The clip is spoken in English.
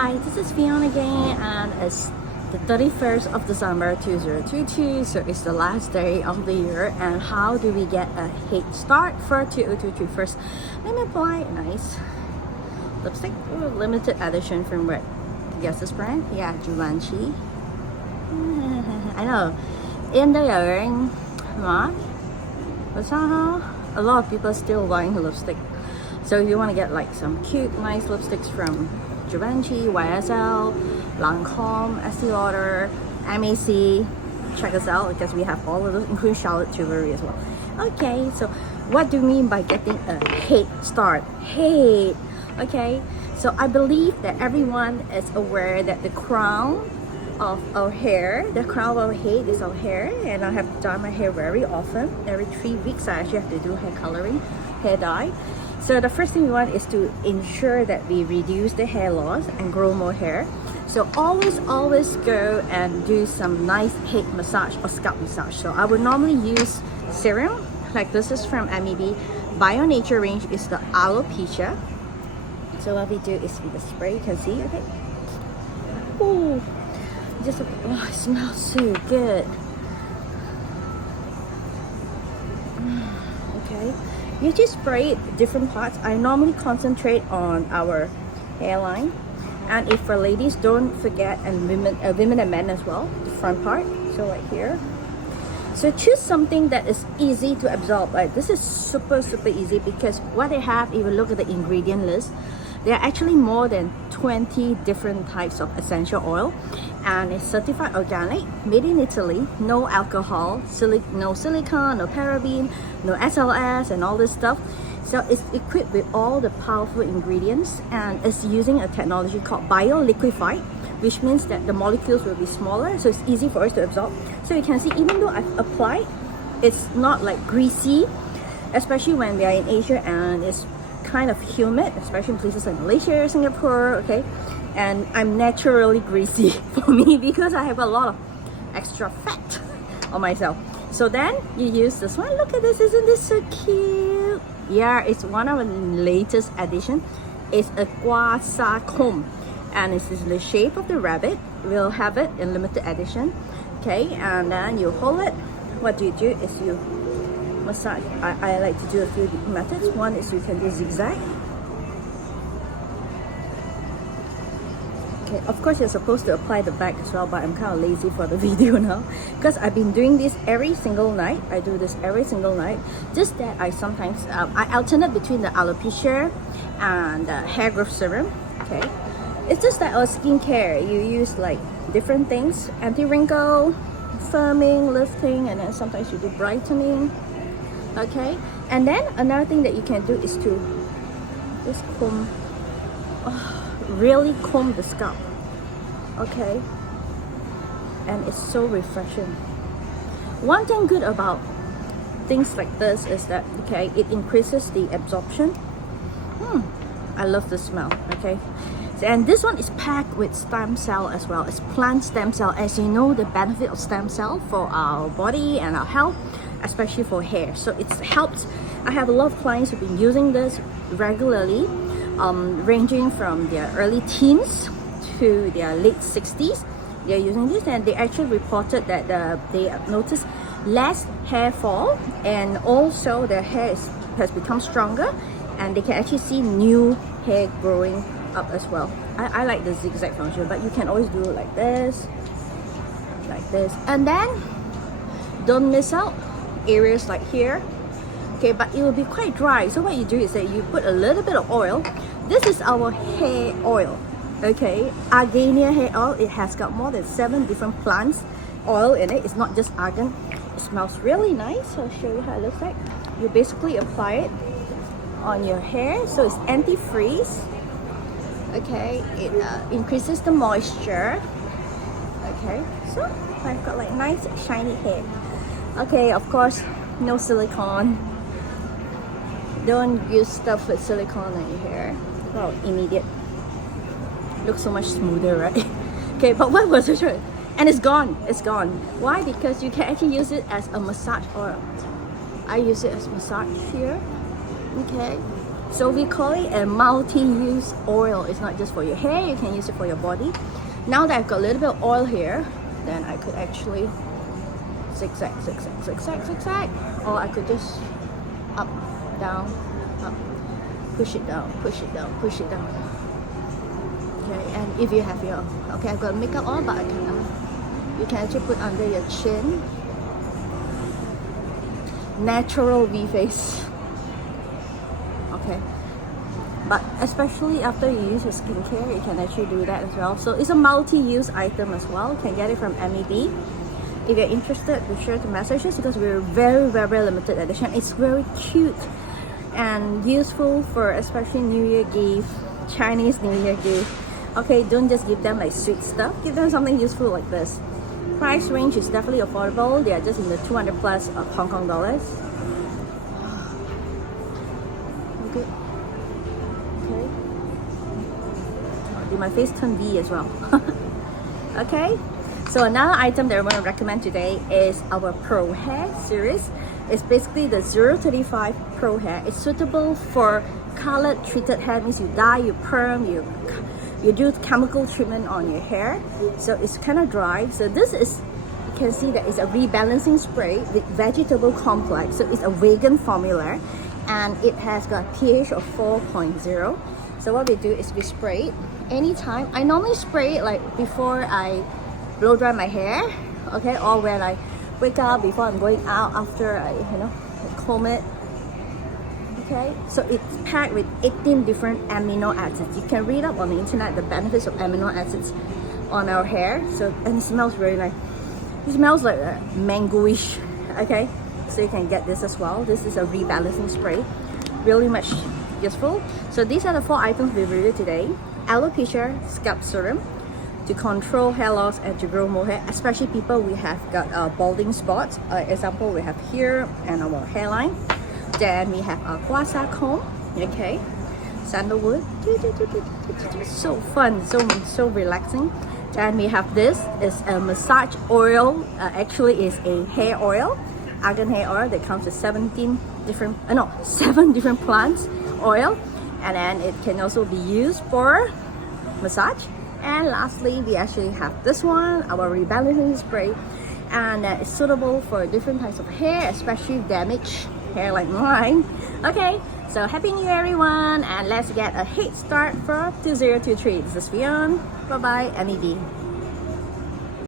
Hi, this is Fiona again, and it's the 31st of December 2022, so it's the last day of the year. And how do we get a head start for 2023? First, let me apply a nice lipstick. Ooh, limited edition from what? Guess this brand? Yeah, Givenchy. I know. In the earring, March, but somehow a lot of people are still buying lipstick. So if you want to get like some cute, nice lipsticks from Givenchy, YSL, Lancome, Estee Lauder, MAC, check us out because we have all of those, including Charlotte Jewelry as well. Okay, so what do you mean by getting a head start? Head. Okay, so I believe that everyone is aware that the crown of our hair, the crown of our head is our hair, and I have to dye my hair very often. Every 3 weeks I actually have to do hair coloring, hair dye. So the first thing we want is to ensure that we reduce the hair loss and grow more hair. So always go and do some nice head massage or scalp massage. So I would normally use serum, like this is from MEB. Bio Nature range is the Alopecia. So what we do is with the spray, you can see, okay? Ooh, just, oh, it smells so good. Okay. You just spray it different parts. I normally concentrate on our hairline, and if for ladies, don't forget, and women and men as well, the front part, so right here. So choose something that is easy to absorb. Like this is super easy because what they have, if you look at the ingredient list, there are actually more than 20 different types of essential oil, and it's certified organic, made in Italy, no alcohol, no silicone, no paraben, no SLS, and all this stuff. So it's equipped with all the powerful ingredients, and it's using a technology called bio-liquefied, which means that the molecules will be smaller, so it's easy for us to absorb. So you can see, even though I've applied, it's not like greasy, especially when we are in Asia and it's kind of humid, especially in places like Malaysia, Singapore, okay? And I'm naturally greasy for me because I have a lot of extra fat on myself. So then you use this one. Look at this, isn't this so cute? Yeah, it's one of the latest addition. It's a guasha comb, and this is the shape of the rabbit. We'll have it in limited edition, okay? And then you hold it. What you do is you massage. I like to do a few different methods. One is you can do zigzag. Okay, of course you're supposed to apply the back as well, but I'm kind of lazy for the video now because I've been doing this every single night. I do this every single night. Just that I sometimes I alternate between the alopecia and hair growth serum. Okay, it's just that our skincare, you use like different things: anti-wrinkle, firming, lifting, and then sometimes you do brightening. Okay, and then another thing that you can do is to just comb, really comb the scalp. Okay, and it's so refreshing. One thing good about things like this is that, okay, it increases the absorption. I love the smell. Okay, and this one is packed with stem cell as well. It's plant stem cell. As you know, the benefit of stem cell for our body and our health, especially for hair. So it's helped. I have a lot of clients who've been using this regularly, ranging from their early teens to their late 60s. They're using this, and they actually reported that they noticed less hair fall, and also their hair has become stronger, and they can actually see new hair growing up as well. I like the zigzag function, but you can always do it like this, and then don't miss out areas like here. Okay, but it will be quite dry. So what you do is that you put a little bit of oil. This is our hair oil. Okay, Argania hair oil. It has got more than 7 different plants oil in it. It's not just argan. It smells really nice. I'll show you how it looks like. You basically apply it on your hair, so it's anti-freeze. Okay, it increases the moisture. Okay, so I've got like nice shiny hair. Okay, of course, no silicone. Don't use stuff with silicone on your hair. Well, immediate. Looks so much smoother, right? Okay, but what was it? And it's gone. It's gone. Why? Because you can actually use it as a massage oil. I use it as massage here. Okay, So we call it a multi-use oil. It's not just for your hair, you can use it for your body. Now that I've got a little bit of oil here, then I could actually zigzag, zigzag, zigzag, zigzag, or I could just up, down, up, push it down, push it down, push it down. Okay, and if you have your, okay, I've got makeup on, but I can, you can actually put under your chin. Natural V-face. Okay, but especially after you use your skincare, you can actually do that as well. So it's a multi-use item as well. You can get it from MEB. If you're interested, be sure to message us because we're very, very limited edition. It's very cute and useful for especially New Year gift, Chinese New Year gift. Okay, don't just give them like sweet stuff. Give them something useful like this. Price range is definitely affordable. They are just in the 200 plus of Hong Kong dollars. Okay. Okay. Did my face turn V as well? Okay. So another item that I want to recommend today is our Pro Hair series. It's basically the 035 Pro Hair. It's suitable for colored treated hair. Means you dye, you perm, you do chemical treatment on your hair. So it's kind of dry. So this is, you can see that it's a rebalancing spray with vegetable complex. So it's a vegan formula and it has got pH of 4.0. So what we do is we spray it anytime. I normally spray it like before I blow dry my hair, okay, or when I wake up before I'm going out after I, comb it. Okay, so it's packed with 18 different amino acids. You can read up on the internet the benefits of amino acids on our hair. So, and it smells very nice. It smells like mangoish. Okay, so you can get this as well. This is a rebalancing spray, really much useful. So these are the 4 items we reviewed today. Alopecia scalp serum to control hair loss and to grow more hair, especially people we have got balding spots. Example, we have here and our hairline. Then we have a guasha comb, okay, sandalwood, so fun, so relaxing. Then we have this is a massage oil. Actually, is a hair oil, argan hair oil that comes with 7 different plants oil, and then it can also be used for massage. And lastly, we actually have this one, our rebalancing spray, and it's suitable for different types of hair, especially damaged hair like mine. Okay, so happy new year everyone, and let's get a head start for 2023. This is Fion. Bye bye, MEB.